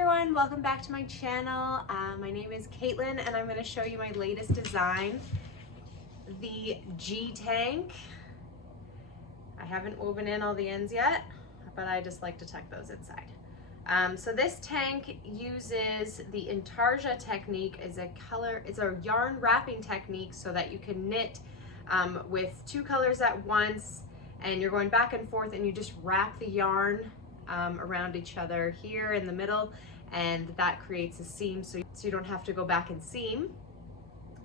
everyone, welcome back to my channel. My name is Caitlin and I'm going to show you my latest design, the GTANK. I haven't woven in all the ends yet, but I just like to tuck those inside. So this tank uses the intarsia technique. It's a yarn wrapping technique so that you can knit with two colors at once, and you're going back and forth and you just wrap the yarn around each other here in the middle, and that creates a seam so you don't have to go back and seam.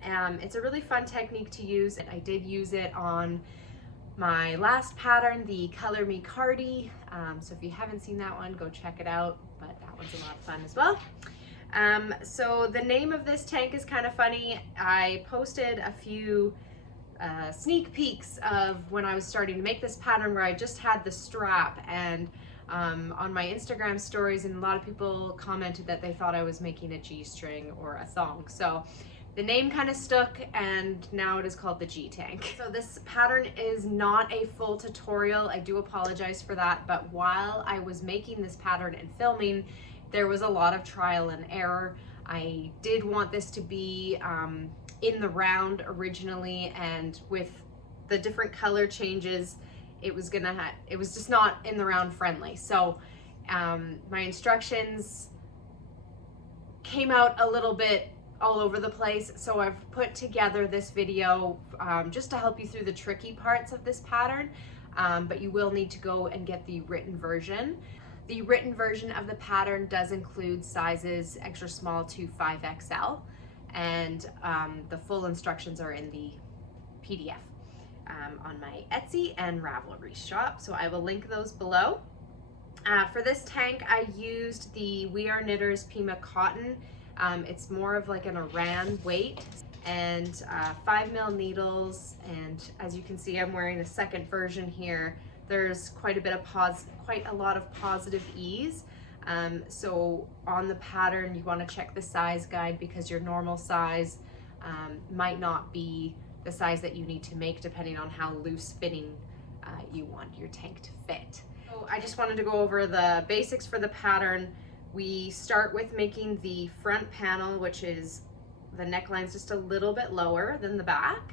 It's a really fun technique to use, and I did use it on my last pattern, the Color Me Cardi. So if you haven't seen that one, go check it out, but that one's a lot of fun as well. So the name of this tank is kind of funny. I posted a few sneak peeks of when I was starting to make this pattern where I just had the strap, and on my Instagram stories, and a lot of people commented that they thought I was making a G-string or a thong. So the name kind of stuck, and now it is called the GTANK. So this pattern is not a full tutorial. I do apologize for that, but while I was making this pattern and filming, there was a lot of trial and error. I did want this to be in the round originally, and with the different color changes, it was just not in the round friendly. So my instructions came out a little bit all over the place. So I've put together this video just to help you through the tricky parts of this pattern, but you will need to go and get the written version. The written version of the pattern does include sizes extra small to 5XL, and the full instructions are in the PDF. On my Etsy and Ravelry shop, so I will link those below. For this tank, I used the We Are Knitters Pima cotton. It's more of like an Aran weight, and 5mm needles, and as you can see, I'm wearing a second version here. There's quite a lot of positive ease. So on the pattern, you want to check the size guide, because your normal size might not be the size that you need to make, depending on how loose fitting you want your tank to fit. So I just wanted to go over the basics for the pattern. We start with making the front panel, which is the neckline's just a little bit lower than the back.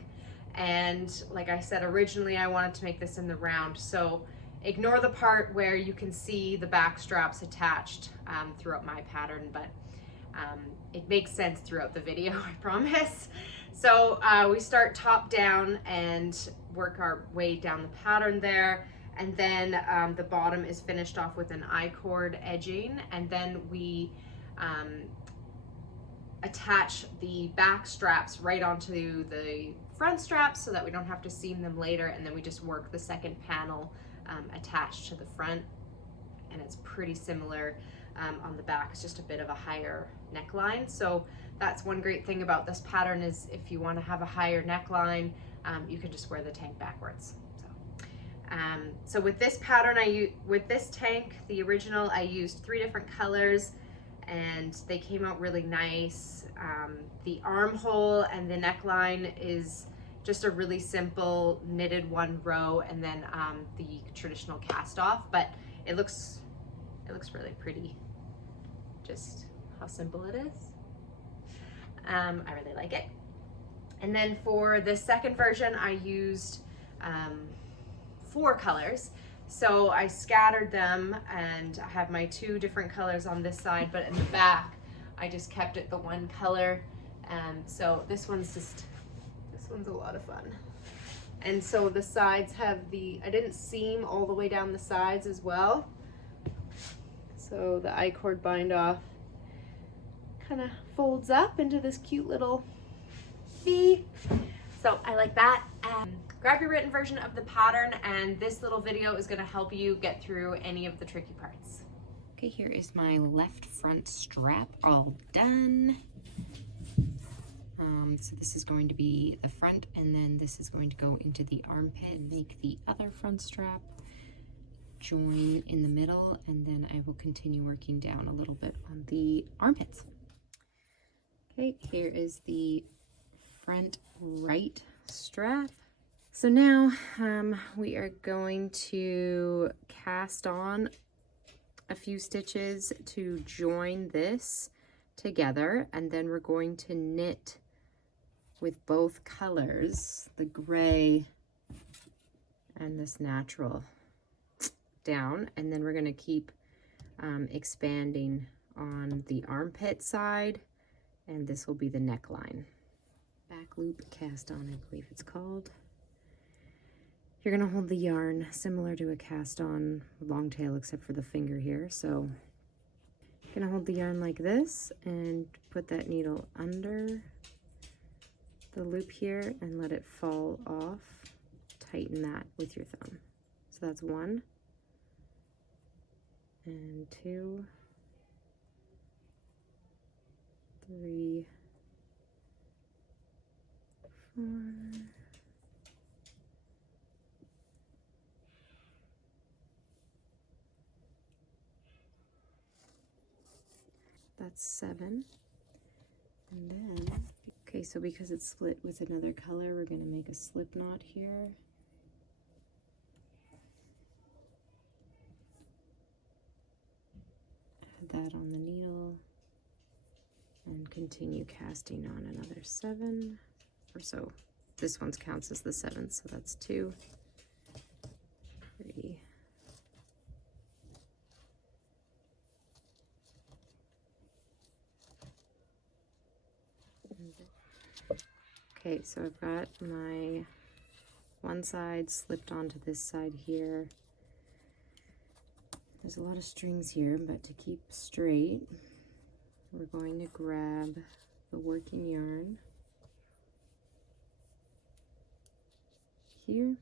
And like I said, originally I wanted to make this in the round, so ignore the part where you can see the back straps attached throughout my pattern, but it makes sense throughout the video, I promise. So we start top down and work our way down the pattern there, and then the bottom is finished off with an I-cord edging, and then we attach the back straps right onto the front straps so that we don't have to seam them later, and then we just work the second panel attached to the front, and it's pretty similar on the back. It's just a bit of a higher neckline. So that's one great thing about this pattern, is if you want to have a higher neckline, you can just wear the tank backwards. So with this pattern, with this tank, the original, I used 3 different colors, and they came out really nice. The armhole and the neckline is just a really simple knitted 1 row, and then the traditional cast off, but it looks really pretty, just how simple it is. I really like it. And then for the second version, I used 4 colors. So I scattered them, and I have my 2 different colors on this side, but in the back, I just kept it the 1 color. So this one's a lot of fun. And so the sides have I didn't seam all the way down the sides as well. So the I-cord bind off kind of folds up into this cute little V. So I like that. Grab your written version of the pattern, and this little video is going to help you get through any of the tricky parts. Okay, here is my left front strap all done. So this is going to be the front, and then this is going to go into the armpit. Make the other front strap join in the middle, and then I will continue working down a little bit on the armpits. Okay, here is the front right strap. So now we are going to cast on a few stitches to join this together, and then we're going to knit with both colors, the gray and this natural, down, and then we're going to keep expanding on the armpit side, and this will be the neckline. Back loop cast on, I believe it's called. You're going to hold the yarn similar to a cast on long tail except for the finger here. So you're going to hold the yarn like this and put that needle under the loop here and let it fall off. Tighten that with your thumb. So that's 1 and 2, 3, 4, that's 7. And then, okay, so because it's split with another color, we're going to make a slip knot here. Add that on the needle and continue casting on another 7 or so. This one counts as the 7th, so that's 2, 3, okay, so I've got my one side slipped onto this side here. There's a lot of strings here, but to keep straight, we're going to grab the working yarn here,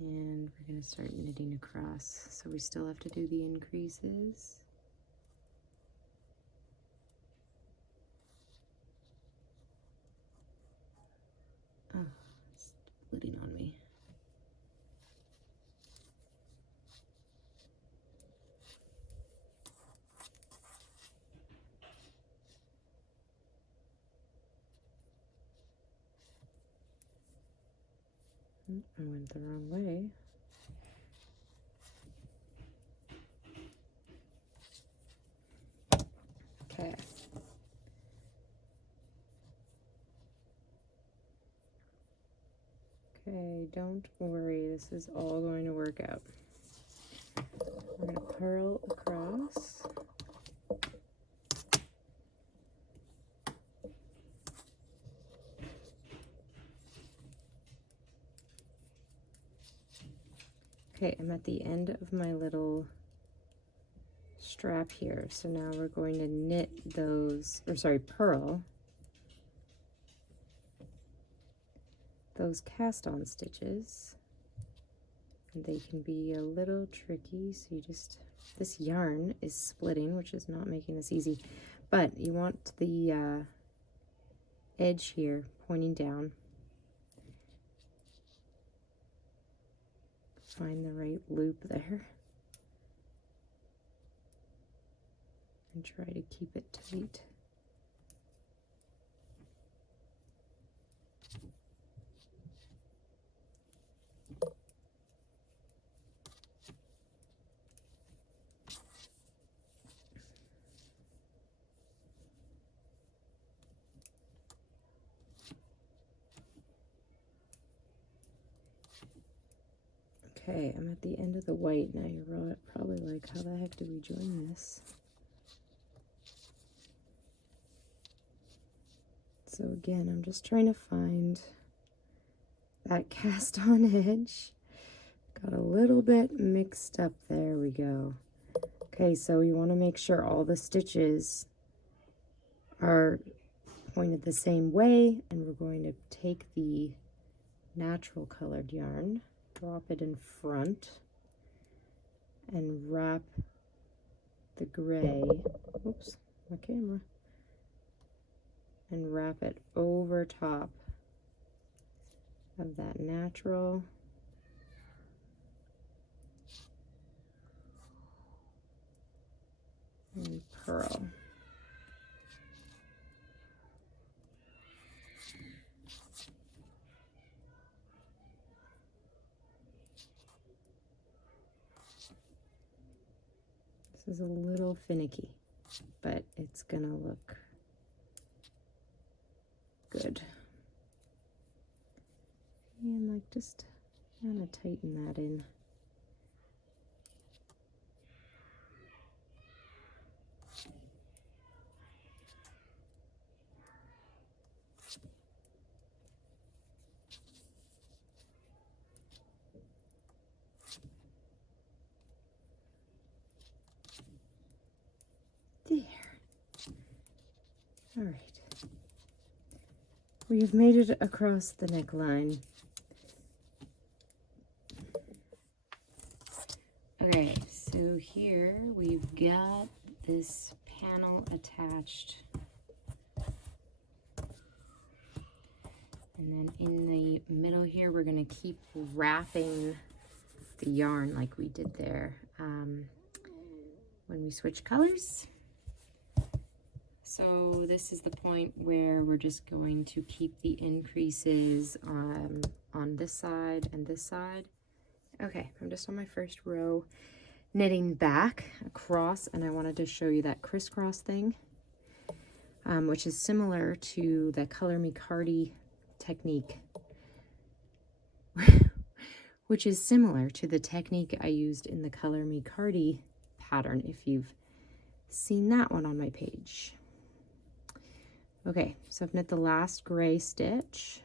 and we're going to start knitting across. So we still have to do the increases. Oh, it's splitting on me. I went the wrong way. Okay. Okay, don't worry, this is all going to work out. We're going to purl across. Okay, I'm at the end of my little strap here. So now we're going to knit those, or sorry, purl those cast on stitches. And they can be a little tricky. So you just, this yarn is splitting, which is not making this easy. But you want the edge here pointing down. Find the right loop there and try to keep it tight. Okay, I'm at the end of the white. Now you're probably like, how the heck do we join this? So again, I'm just trying to find that cast on edge. Got a little bit mixed up. There we go. Okay, so you want to make sure all the stitches are pointed the same way, and we're going to take the natural colored yarn, drop it in front, and wrap the gray, oops, my camera, and wrap it over top of that natural. And purl. is a little finicky, but it's gonna look good. And like just kind of tighten that in. There. All right. We have made it across the neckline. Okay, so here we've got this panel attached. And then in the middle here, we're gonna keep wrapping the yarn like we did there when we switch colors. So this is the point where we're just going to keep the increases on this side and this side. Okay, I'm just on my first row, knitting back across, and I wanted to show you that crisscross thing, which is similar to the Color Me Cardi technique, which is similar to the technique I used in the Color Me Cardi pattern, if you've seen that one on my page. Okay, so I've knit the last gray stitch,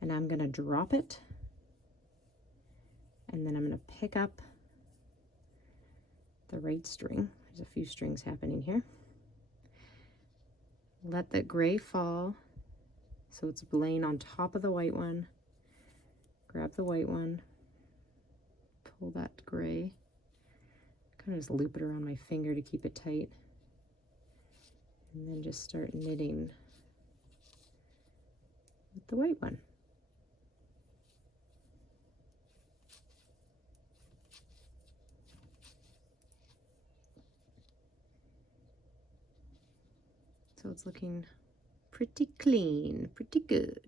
and I'm gonna drop it, and then I'm gonna pick up the right string. There's a few strings happening here. Let the gray fall, so it's laying on top of the white one. Grab the white one, pull that gray, kind of just loop it around my finger to keep it tight, and then just start knitting with the white one. So it's looking pretty clean, pretty good.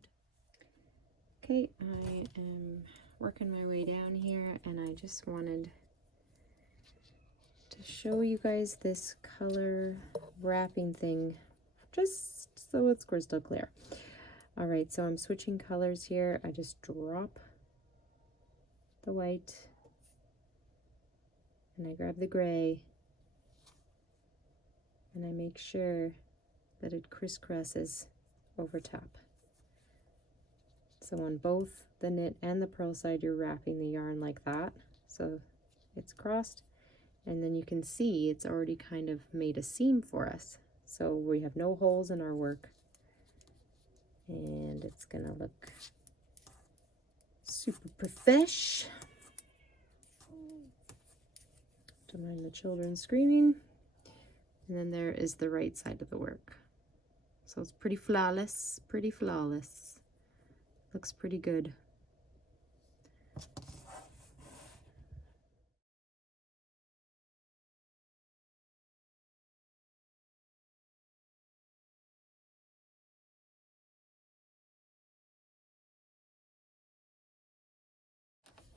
Okay, I am working my way down here, and I just wanted to show you guys this color wrapping thing, just so it's crystal clear. All right, so I'm switching colors here. I just drop the white, and I grab the gray, and I make sure that it crisscrosses over top. So on both the knit and the purl side, you're wrapping the yarn like that, so it's crossed, and then you can see it's already kind of made a seam for us. So we have no holes in our work, and it's gonna look super profesh. Don't mind the children screaming. And then there is the right side of the work. So it's pretty flawless, pretty flawless. Looks pretty good.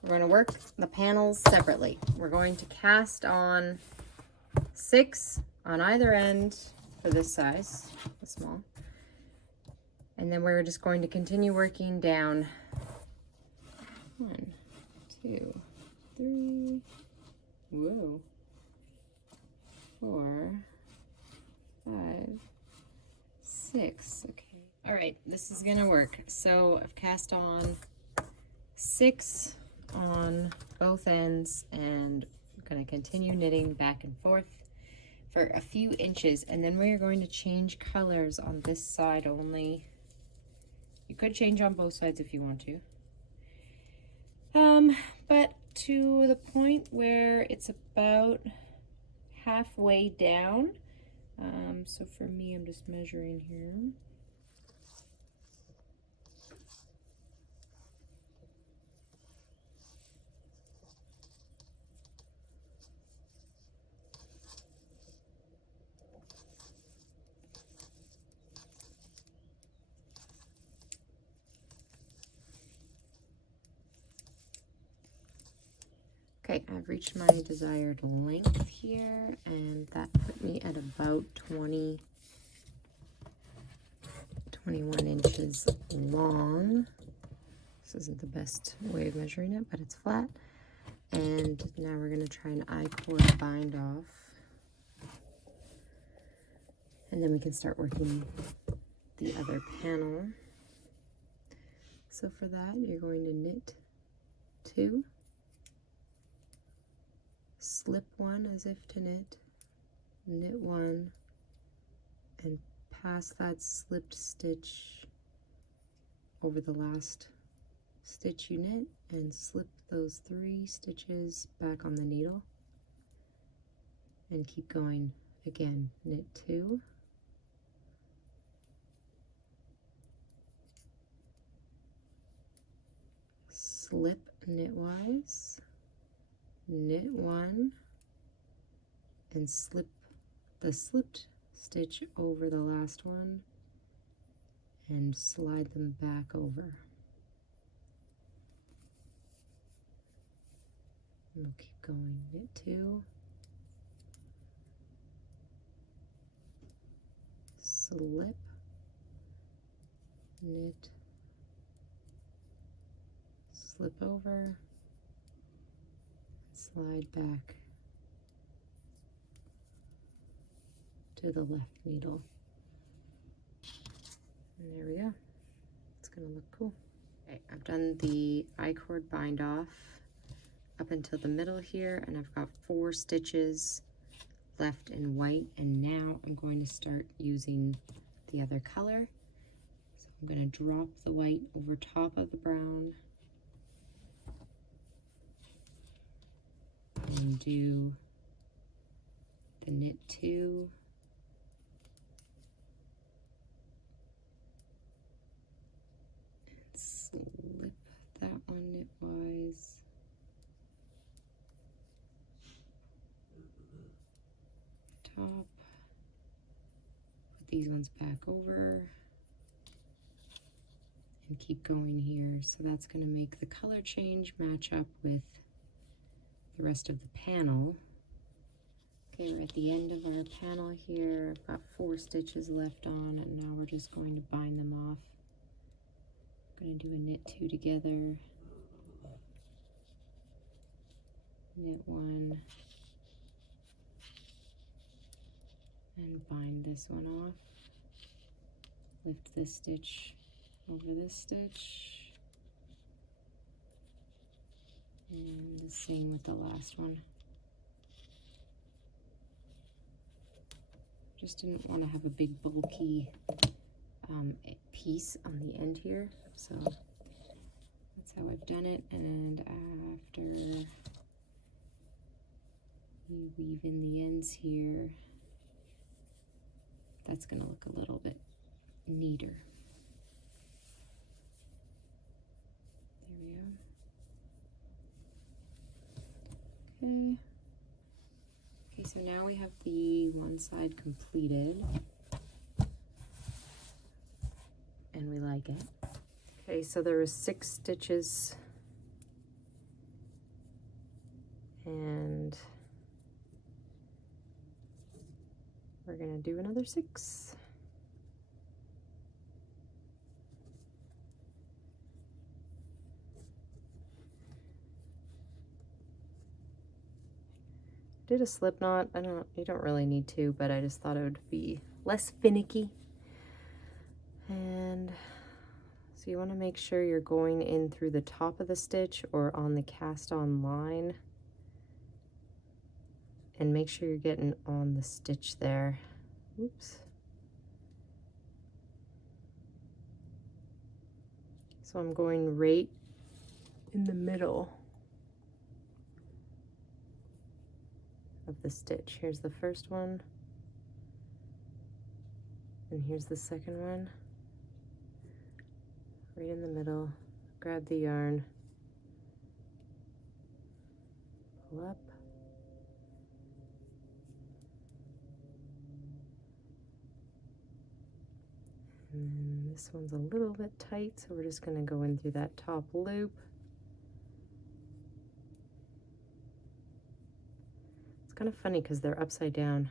We're going to work the panels separately. We're going to cast on 6 on either end for this size, the small. And then we're just going to continue working down 1, 2, 3, whoa, 4, 5, 6. Okay. All right, this is gonna work. So I've cast on 6 on both ends, and I'm gonna continue knitting back and forth for a few inches, and then we're going to change colors on this side only. You could change on both sides if you want to. But to the point where it's about halfway down. So for me, I'm just measuring here. Okay, I've reached my desired length here, and that put me at about 21 inches long. This isn't the best way of measuring it, but it's flat. And now we're going to try an I-cord bind off. And then we can start working the other panel. So for that, you're going to knit 2, slip 1 as if to knit, knit 1, and pass that slipped stitch over the last stitch you knit, and slip those 3 stitches back on the needle, and keep going. Again, knit 2, slip knitwise, knit 1, and slip the slipped stitch over the last one and slide them back over. And we'll keep going. Knit 2, slip, knit, slip over, slide back to the left needle. And there we go. It's gonna look cool. Okay, I've done the I-cord bind off up until the middle here, and I've got 4 stitches left in white, and now I'm going to start using the other color. So I'm going to drop the white over top of the brown and do the knit 2, and slip that one knitwise, top, put these ones back over, and keep going here. So that's going to make the color change match up with the rest of the panel. Okay, we're at the end of our panel here. I've got 4 stitches left on, and now we're just going to bind them off. I'm going to do a knit 2 together, knit 1, and bind this one off. Lift this stitch over this stitch, and the same with the last one. Just didn't want to have a big bulky piece on the end here, so that's how I've done it. And after we weave in the ends here, that's going to look a little bit neater. There we go. Okay. Okay, so now we have the one side completed, and we like it. Okay, so there was 6 stitches, and we're gonna do another 6. Did a slip knot. You don't really need to, but I just thought it would be less finicky. And so you want to make sure you're going in through the top of the stitch or on the cast on line, and make sure you're getting on the stitch there. Oops. So I'm going right in the middle of the stitch. Here's the first one, and here's the second one. Right in the middle, grab the yarn, pull up, and then this one's a little bit tight, so we're just going to go in through that top loop. kind of funny because they're upside down.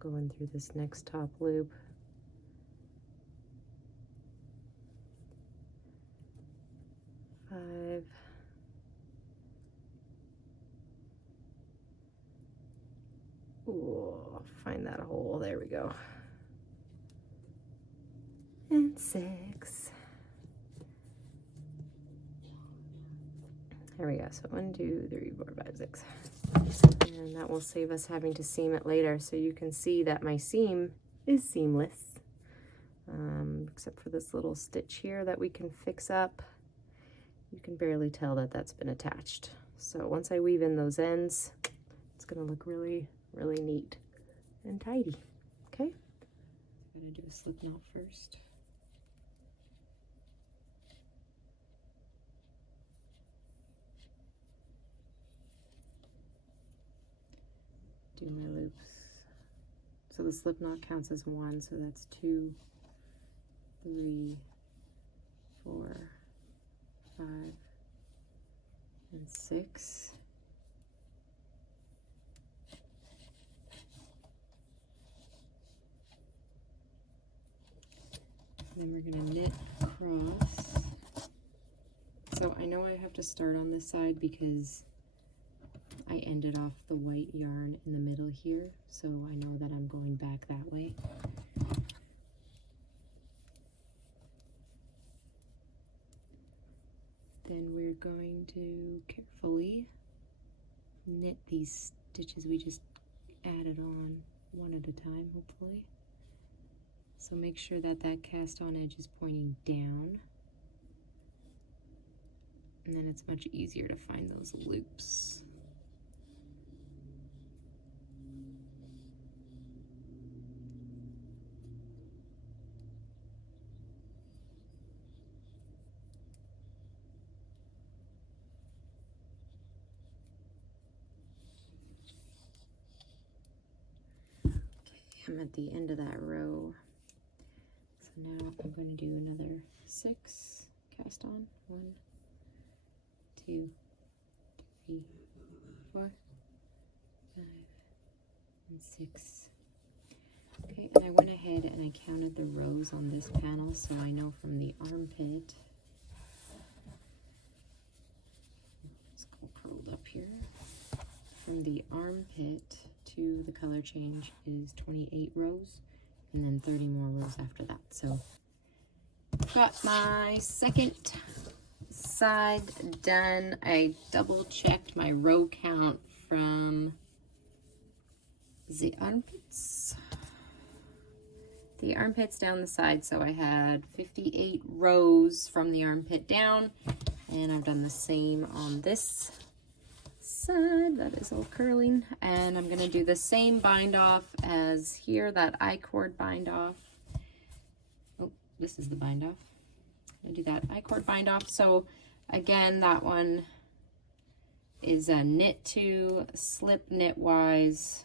Go in through this next top loop. Five. Ooh, find that hole. There we go. And 6. There we go. So 1, 2, 3, 4, 5, 6. And that will save us having to seam it later. So you can see that my seam is seamless, except for this little stitch here that we can fix up. You can barely tell that that's been attached. So once I weave in those ends, it's gonna look really, really neat and tidy. Okay? I'm gonna do a slip knot first. Do my loops. So the slip knot counts as 1, so that's 2, 3, 4, 5, and 6. And then we're gonna knit across. So I know I have to start on this side because I ended off the white yarn in the middle here, so I know that I'm going back that way. Then we're going to carefully knit these stitches we just added on one at a time, hopefully. So make sure that that cast on edge is pointing down, and then it's much easier to find those loops. I'm at the end of that row. So now I'm going to do another 6 cast on. 1, 2, 3, 4, 5, and 6. Okay, and I went ahead and I counted the rows on this panel, so I know from the armpit, it's all curled up here, from the armpit to the color change is 28 rows, and then 30 more rows after that. So got my second side done. I double checked my row count from the armpits. The armpits down the side, so I had 58 rows from the armpit down, and I've done the same on this side that is all curling, and I'm going to do the same bind off as here, that I-cord bind off. Oh, this is the bind off. I do that I-cord bind off. So again, that one is a knit 2, slip knitwise,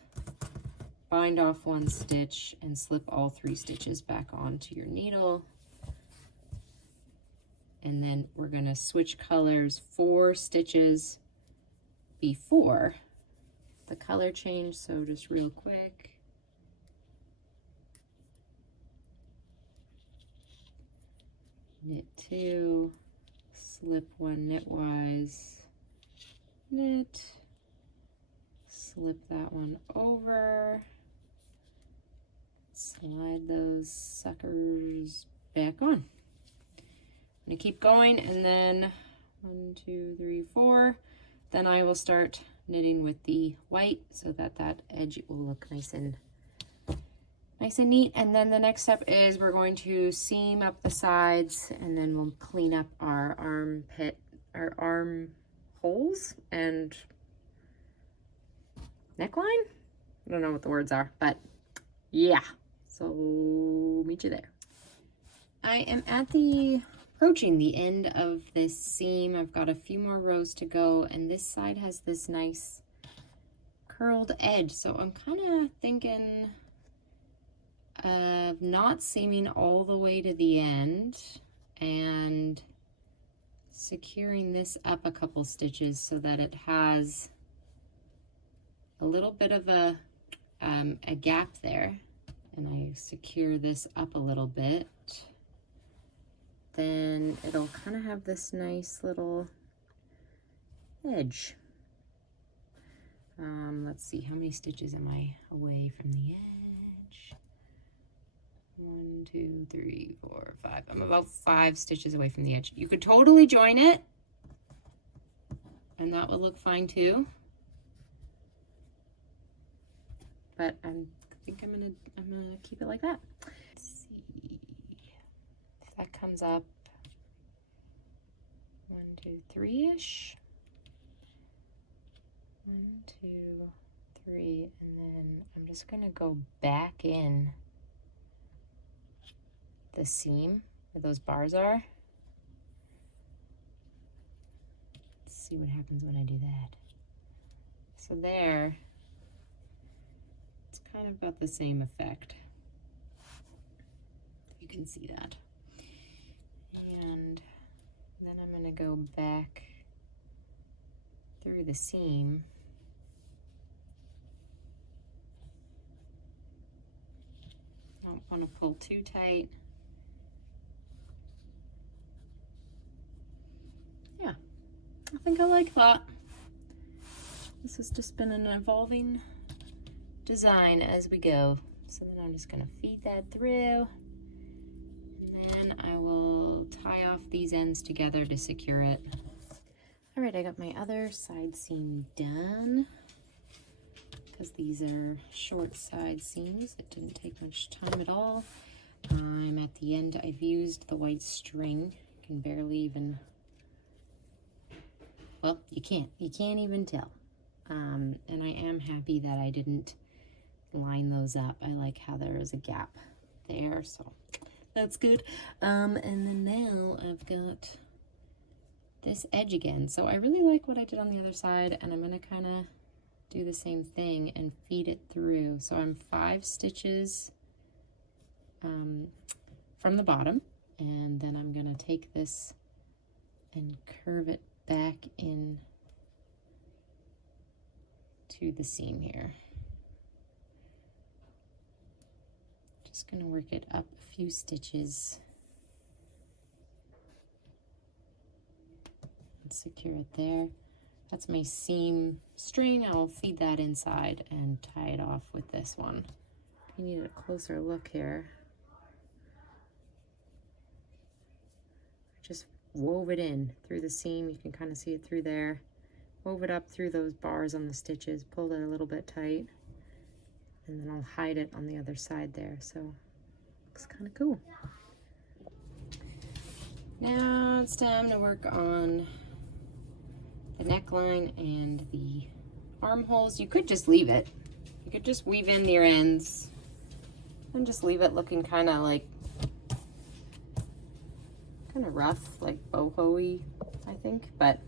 bind off 1 stitch, and slip all 3 stitches back onto your needle. And then we're going to switch colors 4 stitches before the color change. So just real quick, knit 2, slip 1 knitwise, knit, slip that one over, slide those suckers back on. I'm gonna keep going, and then 1, 2, 3, 4. Then I will start knitting with the white so that that edge will look nice and neat. And then the next step is we're going to seam up the sides, and then we'll clean up our armpit, our arm holes and neckline. I don't know what the words are, but yeah. So meet you there. I am approaching the end of this seam. I've got a few more rows to go, and this side has this nice curled edge, so I'm kind of thinking of not seaming all the way to the end and securing this up a couple stitches so that it has a little bit of a gap there, and I secure this up a little bit, then it'll kind of have this nice little edge. Let's see, how many stitches am I away from the edge? 1, 2, 3, 4, 5. I'm about 5 stitches away from the edge. You could totally join it, and that would look fine too. But I think I'm gonna keep it like that. Let's see if that comes up. 1, 2, 3-ish. 1, 2, 3, and then I'm just gonna go back in the seam where those bars are. Let's see what happens when I do that. So there, it's kind of got the same effect. You can see that. And then I'm gonna go back through the seam. Don't want to pull too tight. Yeah, I think I like that. This has just been an evolving design as we go. So then I'm just going to feed that through, and then I will tie off these ends together to secure it. All right, I got my other side seam done, because these are short side seams. It didn't take much time at all. I'm at the end. I've used the white string. You can barely even, well, you can't even tell. And I am happy that I didn't line those up. I like how there is a gap there, so that's good. And then now I've got this edge again. So I really like what I did on the other side, and I'm gonna kind of do the same thing and feed it through. So I'm 5 stitches from the bottom, and then I'm gonna take this and curve it back in to the seam here. Just gonna work it up a few stitches and secure it there. That's my seam string. I'll feed that inside and tie it off with this one. You need a closer look here. Just wove it in through the seam. You can kind of see it through there. Wove it up through those bars on the stitches, pulled it a little bit tight, and then I'll hide it on the other side there. So looks kind of cool. Now it's time to work on the neckline and the armholes. You could just leave it. You could just weave in your ends and just leave it looking kind of rough, like boho-y, I think. But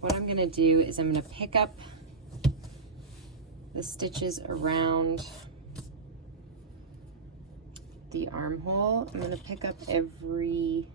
what I'm gonna do is I'm gonna pick up the stitches around the armhole. I'm gonna pick up every